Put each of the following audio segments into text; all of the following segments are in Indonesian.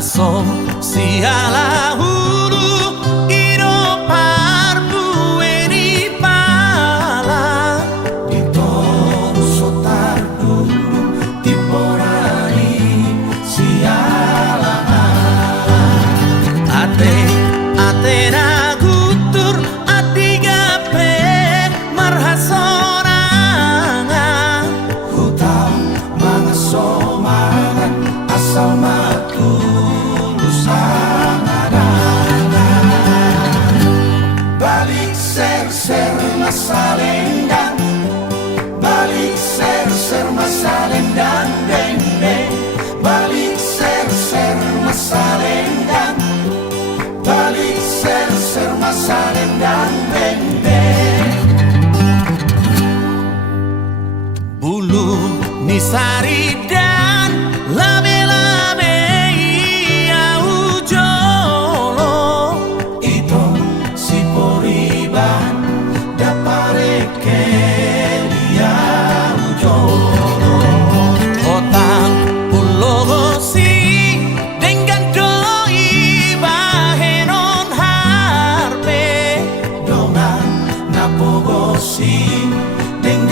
aso siala hulu iro parbu eni pala ditoro sotar dulu tiporani siala ate atena gutur adiga pe marhasonanga hutau mangasomangan asal matu balik ser-ser masa lendang, balik ser-ser masa lendang, deng-deng. Balik ser-ser masa lendang, balik ser-ser masa lendang, deng-deng. Bulu nisari dan lame-lame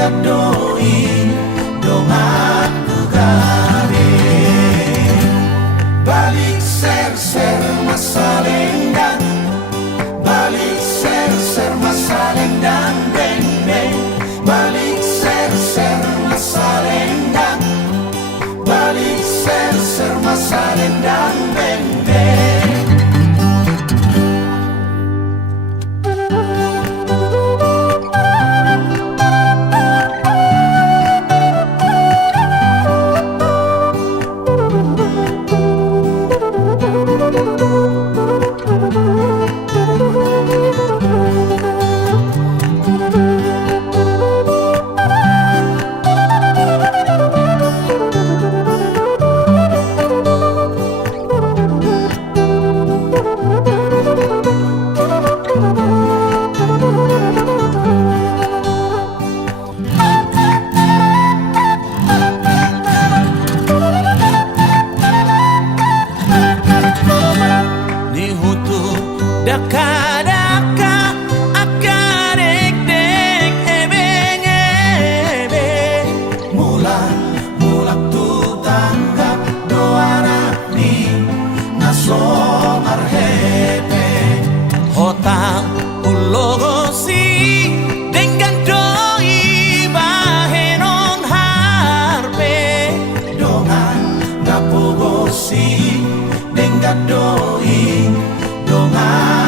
doi dongan kugare balik ser-ser masa lendang, balik ser-ser masa lendang, beng-beng. Balik ser-ser masa lendang, balik ser-ser masa lendang, beng-beng. Daka-daka akadek-dek ebeng-ebeng mulak tu tanggap doana ni nasomar hepe hotang ulogosi dengan doi bahenon harpe dongan napogosi dengan doi dongan